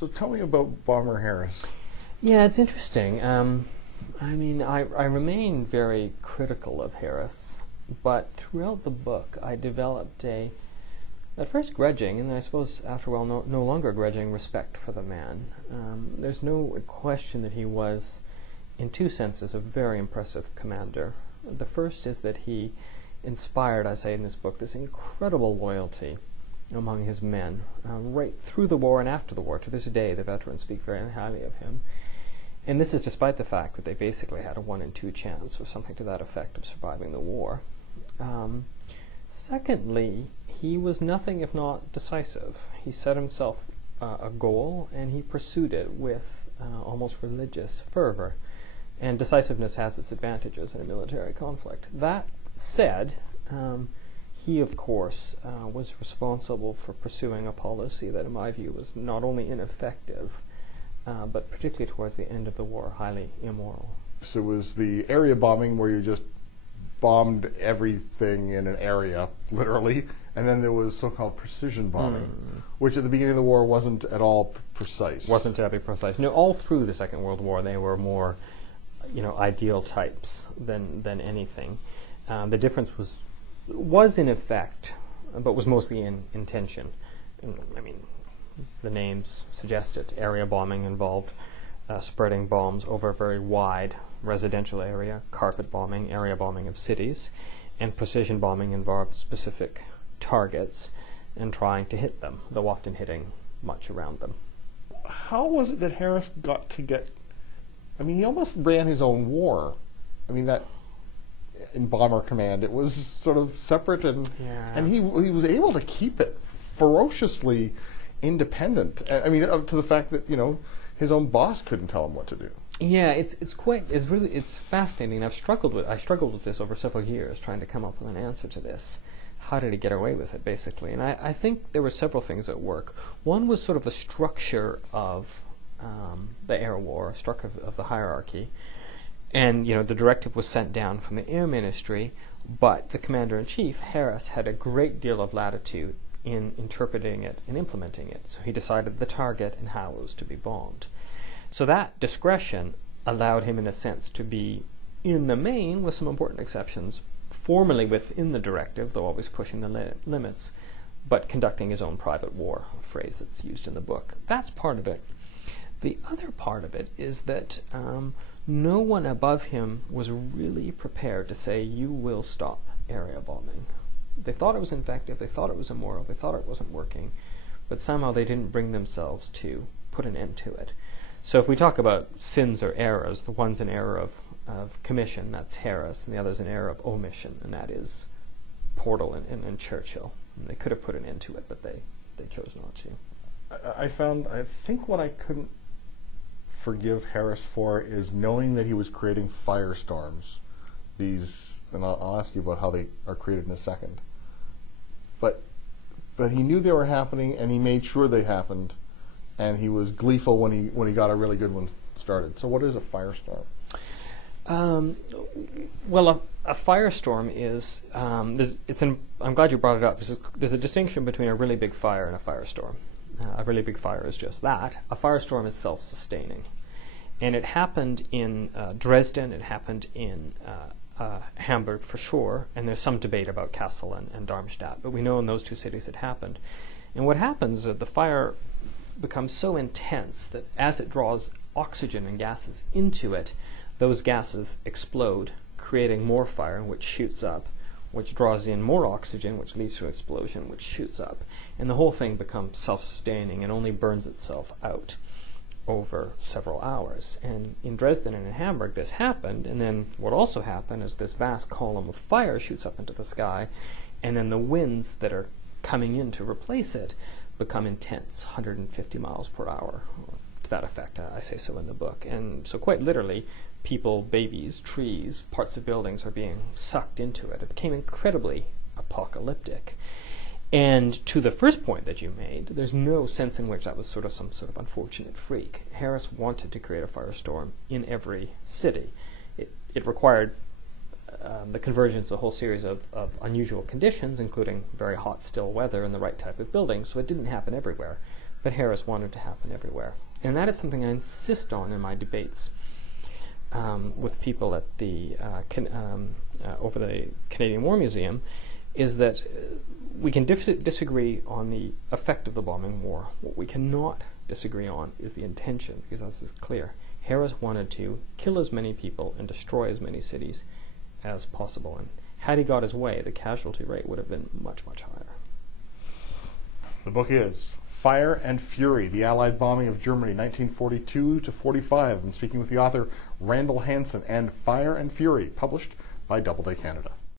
So tell me about Bomber Harris. Yeah, it's interesting. I mean, I remain very critical of Harris, but throughout the book I developed at first grudging, and then I suppose after a while no longer grudging respect for the man. There's no question that he was, in two senses, a very impressive commander. The first is that he inspired, I say in this book, this incredible loyalty among his men, right through the war and after the war. To this day, the veterans speak very highly of him. And this is despite the fact that they basically had a 1 in 2 chance, or something to that effect, of surviving the war. Secondly, he was nothing if not decisive. He set himself a goal, and he pursued it with almost religious fervor. And decisiveness has its advantages in a military conflict. That said, he, of course, was responsible for pursuing a policy that, in my view, was not only ineffective, but particularly towards the end of the war, highly immoral. So it was the area bombing where you just bombed everything in an area, literally, and then there was so-called precision bombing, which at the beginning of the war wasn't at all precise. Wasn't to be precise. No, all through the Second World War they were more, ideal types than anything. The difference was in effect, but was mostly in intention. I mean, the names suggested. Area bombing involved spreading bombs over a very wide residential area, carpet bombing, area bombing of cities, and precision bombing involved specific targets and trying to hit them, though often hitting much around them. How was it that Harris got to get... I mean, he almost ran his own war. I mean, that in Bomber Command, it was sort of separate, and he was able to keep it ferociously independent. I mean, up to the fact that, his own boss couldn't tell him what to do. Yeah, it's fascinating. I struggled with this over several years, trying to come up with an answer to this. How did he get away with it, basically? And I think there were several things at work. One was sort of the structure of the air war, structure of the hierarchy. And, the directive was sent down from the Air Ministry, but the Commander-in-Chief, Harris, had a great deal of latitude in interpreting it and implementing it. So he decided the target and how it was to be bombed. So that discretion allowed him, in a sense, to be, in the main, with some important exceptions, formally within the directive, though always pushing the limits, but conducting his own private war, a phrase that's used in the book. That's part of it. The other part of it is that no one above him was really prepared to say, you will stop area bombing. They thought it was ineffective, they thought it was immoral, they thought it wasn't working, but somehow they didn't bring themselves to put an end to it. So if we talk about sins or errors, the one's an error of commission, that's Harris, and the other's an error of omission, and that is Portal and Churchill. And they could have put an end to it, but they chose not to. I think what I couldn't forgive Harris for is knowing that he was creating firestorms. And I'll ask you about how they are created in a second. But he knew they were happening, and he made sure they happened, and he was gleeful when he got a really good one started. So what is a firestorm? Well, a firestorm is I'm glad you brought it up. There's a distinction between a really big fire and a firestorm. A really big fire is just that. A firestorm is self-sustaining, and it happened in Dresden. It happened in Hamburg for sure, and there's some debate about Kassel and Darmstadt, but we know in those two cities it happened. And what happens is that the fire becomes so intense that as it draws oxygen and gases into it, those gases explode, creating more fire, which shoots up, which draws in more oxygen, which leads to an explosion, which shoots up. And the whole thing becomes self-sustaining and only burns itself out over several hours. And in Dresden and in Hamburg this happened, and then what also happened is this vast column of fire shoots up into the sky, and then the winds that are coming in to replace it become intense, 150 miles per hour, to that effect. I say so in the book. And so quite literally, people, babies, trees, parts of buildings are being sucked into it. It became incredibly apocalyptic. And to the first point that you made, there's no sense in which that was some sort of unfortunate freak. Harris wanted to create a firestorm in every city. It required the convergence of a whole series of unusual conditions, including very hot, still weather and the right type of buildings, so it didn't happen everywhere. but Harris wanted to happen everywhere. And that is something I insist on in my debates with people at the over the Canadian War Museum, is that we can disagree on the effect of the bombing war. What we cannot disagree on is the intention, because that's clear. Harris wanted to kill as many people and destroy as many cities as possible. And had he got his way, the casualty rate would have been much, much higher. The book is Fire and Fury, the Allied Bombing of Germany, 1942 to 45. I'm speaking with the author, Randall Hansen, and Fire and Fury, published by Doubleday Canada.